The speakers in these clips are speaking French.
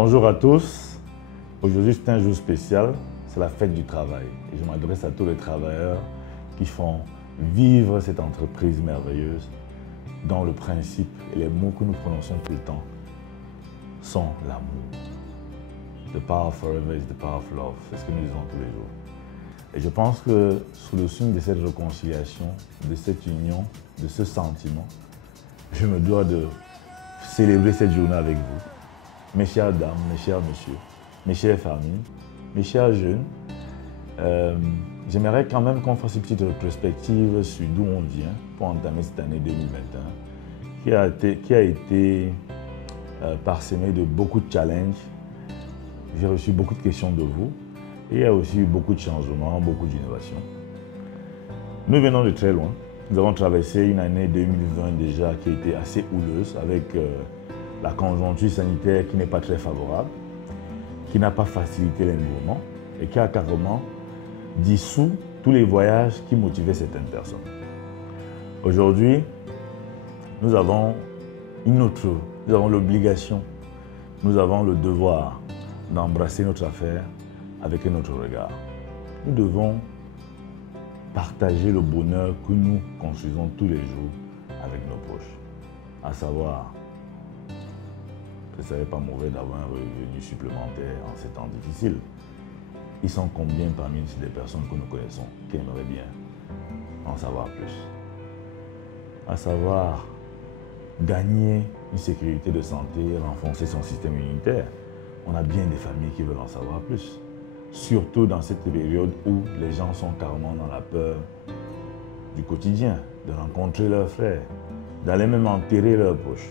Bonjour à tous. Aujourd'hui, c'est un jour spécial. C'est la fête du travail. Et je m'adresse à tous les travailleurs qui font vivre cette entreprise merveilleuse dont le principe et les mots que nous prononçons tout le temps sont l'amour. The power of forever is the power of love. C'est ce que nous disons tous les jours. Et je pense que sous le signe de cette réconciliation, de cette union, de ce sentiment, je me dois de célébrer cette journée avec vous. Mes chères dames, mes chers messieurs, mes chères familles, mes chers jeunes, j'aimerais quand même qu'on fasse une petite rétrospective sur d'où on vient pour entamer cette année 2021 qui a été parsemée de beaucoup de challenges. J'ai reçu beaucoup de questions de vous et il y a aussi eu beaucoup de changements, beaucoup d'innovations. Nous venons de très loin. Nous avons traversé une année 2020 déjà qui a été assez houleuse avec la conjoncture sanitaire qui n'est pas très favorable, qui n'a pas facilité les mouvements et qui a carrément dissous tous les voyages qui motivaient certaines personnes. Aujourd'hui, nous avons l'obligation, nous avons le devoir d'embrasser notre affaire avec un autre regard. Nous devons partager le bonheur que nous construisons tous les jours avec nos proches. À savoir, ce ne serait pas mauvais d'avoir un revenu supplémentaire en ces temps difficiles. Ils sont combien parmi les personnes que nous connaissons qui aimeraient bien en savoir plus? À savoir, gagner une sécurité de santé, renforcer son système immunitaire. On a bien des familles qui veulent en savoir plus. Surtout dans cette période où les gens sont carrément dans la peur du quotidien, de rencontrer leurs frères, d'aller même enterrer leurs proches.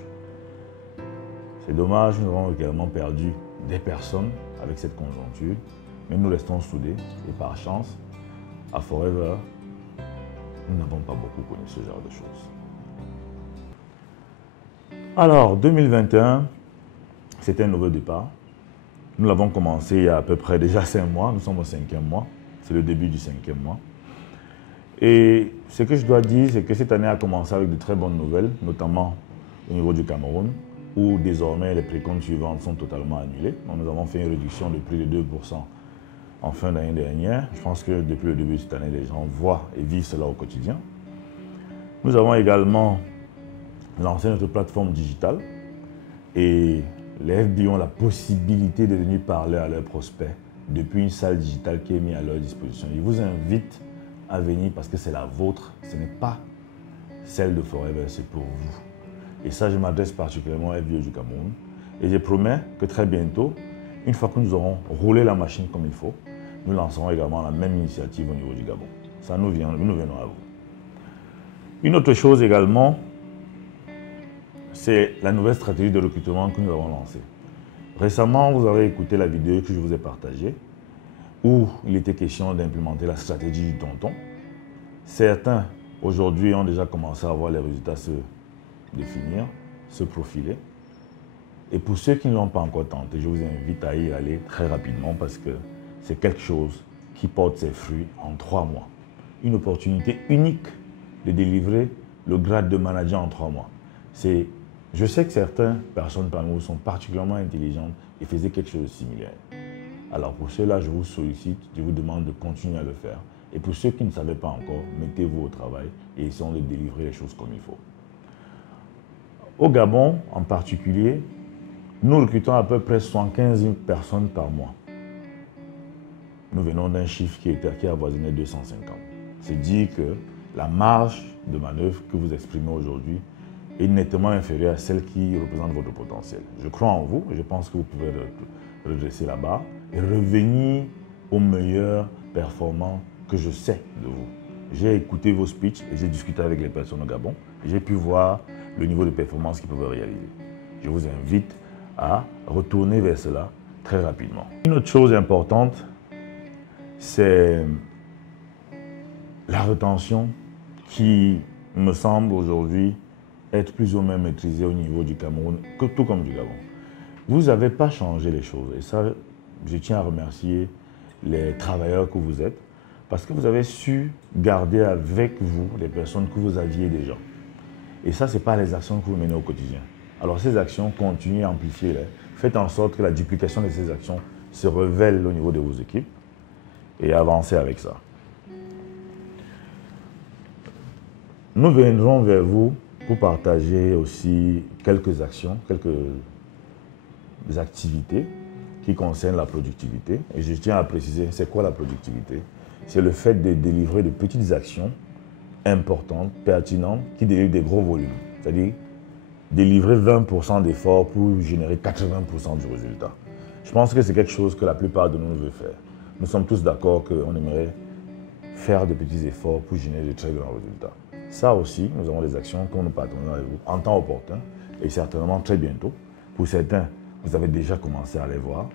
C'est dommage, nous avons également perdu des personnes avec cette conjoncture, mais nous restons soudés et par chance, à Forever, nous n'avons pas beaucoup connu ce genre de choses. Alors, 2021, c'est un nouveau départ. Nous l'avons commencé il y a à peu près déjà 5 mois. Nous sommes au 5e mois. C'est le début du 5e mois. Et ce que je dois dire, c'est que cette année a commencé avec de très bonnes nouvelles, notamment au niveau du Cameroun, où désormais les précomptes suivantes sont totalement annulées. Donc, nous avons fait une réduction de plus de 2% en fin d'année dernière. Je pense que depuis le début de cette année, les gens voient et vivent cela au quotidien. Nous avons également lancé notre plateforme digitale et les FB ont la possibilité de venir parler à leurs prospects depuis une salle digitale qui est mise à leur disposition. Je vous invite à venir parce que c'est la vôtre, ce n'est pas celle de Forever, c'est pour vous. Et ça, je m'adresse particulièrement aux FBO du Cameroun. Et je promets que très bientôt, une fois que nous aurons roulé la machine comme il faut, nous lancerons également la même initiative au niveau du Gabon. Ça nous venons à vous. Une autre chose également, c'est la nouvelle stratégie de recrutement que nous avons lancée. Récemment, vous avez écouté la vidéo que je vous ai partagée, où il était question d'implémenter la stratégie du tonton. Certains, aujourd'hui, ont déjà commencé à voir les résultats se définir, se profiler. Et pour ceux qui ne l'ont pas encore tenté, je vous invite à y aller très rapidement parce que c'est quelque chose qui porte ses fruits en 3 mois. Une opportunité unique de délivrer le grade de manager en 3 mois. Je sais que certaines personnes parmi vous sont particulièrement intelligentes et faisaient quelque chose de similaire. Alors pour cela, je vous sollicite, je vous demande de continuer à le faire. Et pour ceux qui ne savaient pas encore, mettez-vous au travail et essayons de délivrer les choses comme il faut. Au Gabon, en particulier, nous recrutons à peu près 75 000 personnes par mois. Nous venons d'un chiffre qui avoisinait 250. C'est dire que la marge de manœuvre que vous exprimez aujourd'hui est nettement inférieure à celle qui représente votre potentiel. Je crois en vous et je pense que vous pouvez redresser la barre et revenir aux meilleurs performants que je sais de vous. J'ai écouté vos speeches et j'ai discuté avec les personnes au Gabon et j'ai pu voir le niveau de performance qu'ils peuvent réaliser. Je vous invite à retourner vers cela très rapidement. Une autre chose importante, c'est la rétention qui me semble aujourd'hui être plus ou moins maîtrisée au niveau du Cameroun, tout comme du Gabon. Vous n'avez pas changé les choses et ça, je tiens à remercier les travailleurs que vous êtes parce que vous avez su garder avec vous les personnes que vous aviez déjà. Et ça, ce n'est pas les actions que vous menez au quotidien. Alors ces actions, continuez à amplifier-les. Faites en sorte que la duplication de ces actions se révèle au niveau de vos équipes et avancez avec ça. Nous viendrons vers vous pour partager aussi quelques actions, quelques activités qui concernent la productivité. Et je tiens à préciser, c'est quoi la productivité? C'est le fait de délivrer de petites actions importantes, pertinentes, qui délivrent des gros volumes. C'est-à-dire délivrer 20% d'efforts pour générer 80% du résultat. Je pense que c'est quelque chose que la plupart de nous veulent faire. Nous sommes tous d'accord qu'on aimerait faire de petits efforts pour générer de très grands résultats. Ça aussi, nous avons des actions que nous partageons avec vous en temps opportun et certainement très bientôt. Pour certains, vous avez déjà commencé à les voir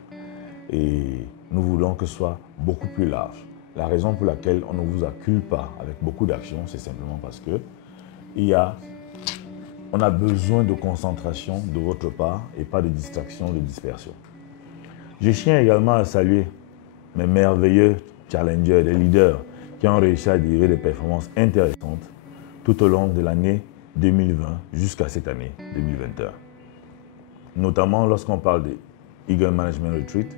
et nous voulons que ce soit beaucoup plus large. La raison pour laquelle on ne vous accule pas avec beaucoup d'actions, c'est simplement parce que on a besoin de concentration de votre part et pas de distraction, de dispersion. Je tiens également à saluer mes merveilleux challengers, les leaders qui ont réussi à délivrer des performances intéressantes tout au long de l'année 2020 jusqu'à cette année 2021. Notamment lorsqu'on parle de Eagle Management Retreat,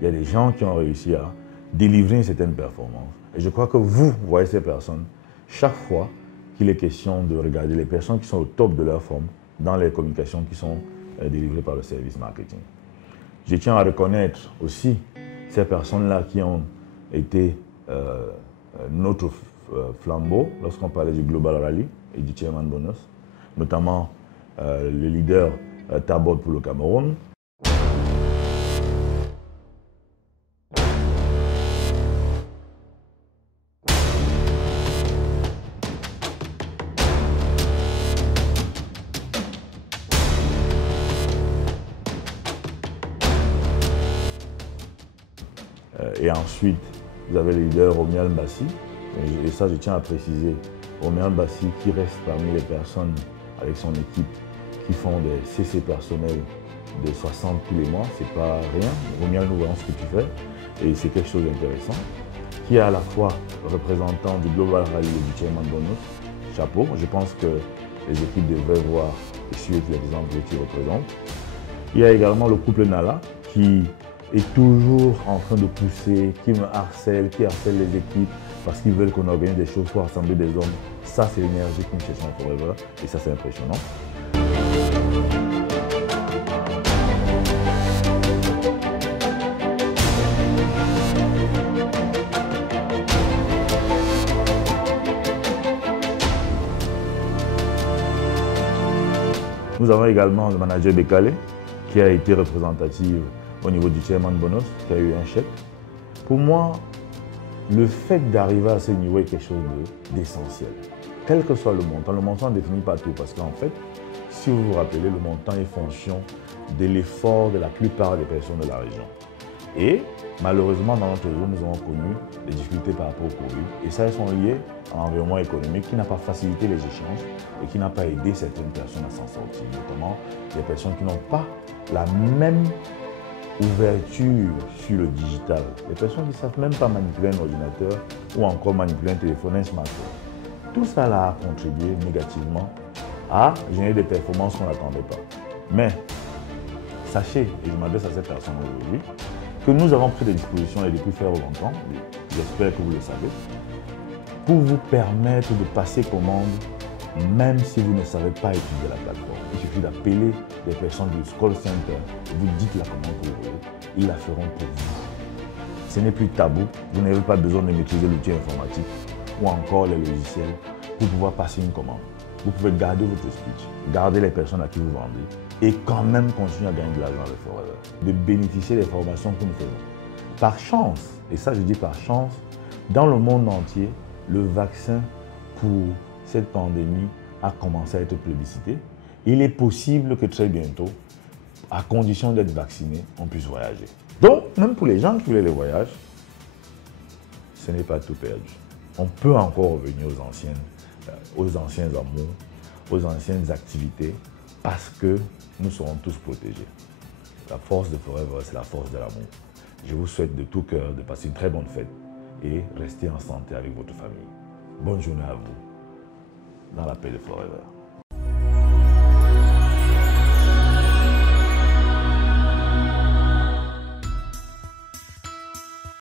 il y a des gens qui ont réussi à délivrer une certaine performance. Et je crois que vous voyez ces personnes chaque fois qu'il est question de regarder les personnes qui sont au top de leur forme dans les communications qui sont délivrées par le service marketing. Je tiens à reconnaître aussi ces personnes-là qui ont été notre flambeau lorsqu'on parlait du Global Rally et du Chairman Bonus, notamment le leader Tabot pour le Cameroun. Et ensuite, vous avez le leader Romial Bassi. Et ça, je tiens à préciser, Romial Bassi qui reste parmi les personnes avec son équipe qui font des CC personnels de 60 tous les mois. C'est pas rien. Romial, nous voyons ce que tu fais et c'est quelque chose d'intéressant. Qui est à la fois représentant du Global Rally et du Chairman Bonus. Chapeau. Je pense que les équipes devraient voir et suivre l'exemple que tu représentes. Il y a également le couple Nala qui est toujours en train de pousser, qui me harcèle, qui harcèle les équipes parce qu'ils veulent qu'on organise des choses pour rassembler des hommes. Ça, c'est l'énergie qui me cherche en Forever et ça, c'est impressionnant. Nous avons également le manager décalé qui a été représentative au niveau du Chairman Bonus, qui a eu un chèque. Pour moi, le fait d'arriver à ce niveau est quelque chose d'essentiel. Quel que soit le montant ne définit pas tout parce qu'en fait, si vous vous rappelez, le montant est fonction de l'effort de la plupart des personnes de la région. Et malheureusement, dans notre région, nous avons connu des difficultés par rapport au Covid. Et ça, elles sont liées à l'environnement économique qui n'a pas facilité les échanges et qui n'a pas aidé certaines personnes à s'en sortir, notamment des personnes qui n'ont pas la même ouverture sur le digital. Les personnes qui ne savent même pas manipuler un ordinateur ou encore manipuler un téléphone, un smartphone. Tout ça a contribué négativement à générer des performances qu'on n'attendait pas. Mais sachez, et je m'adresse à cette personne aujourd'hui, que nous avons pris des dispositions et depuis faire longtemps, j'espère que vous le savez, pour vous permettre de passer commande même si vous ne savez pas utiliser la plateforme. Il suffit d'appeler des personnes du call center, vous dites la commande que vous voulez, ils la feront pour vous. Ce n'est plus tabou, vous n'avez pas besoin de maîtriser l'outil informatique ou encore les logiciels pour pouvoir passer une commande. Vous pouvez garder votre speech, garder les personnes à qui vous vendez et quand même continuer à gagner de l'argent avec Forever. De bénéficier des formations que nous faisons. Par chance, et ça je dis par chance, dans le monde entier, le vaccin pour cette pandémie a commencé à être plébiscité. Il est possible que très bientôt, à condition d'être vacciné, on puisse voyager. Donc, même pour les gens qui voulaient les voyages, ce n'est pas tout perdu. On peut encore revenir aux anciens amours, aux anciennes activités, parce que nous serons tous protégés. La force de Forever, c'est la force de l'amour. Je vous souhaite de tout cœur de passer une très bonne fête et rester en santé avec votre famille. Bonne journée à vous dans la paix de Forever.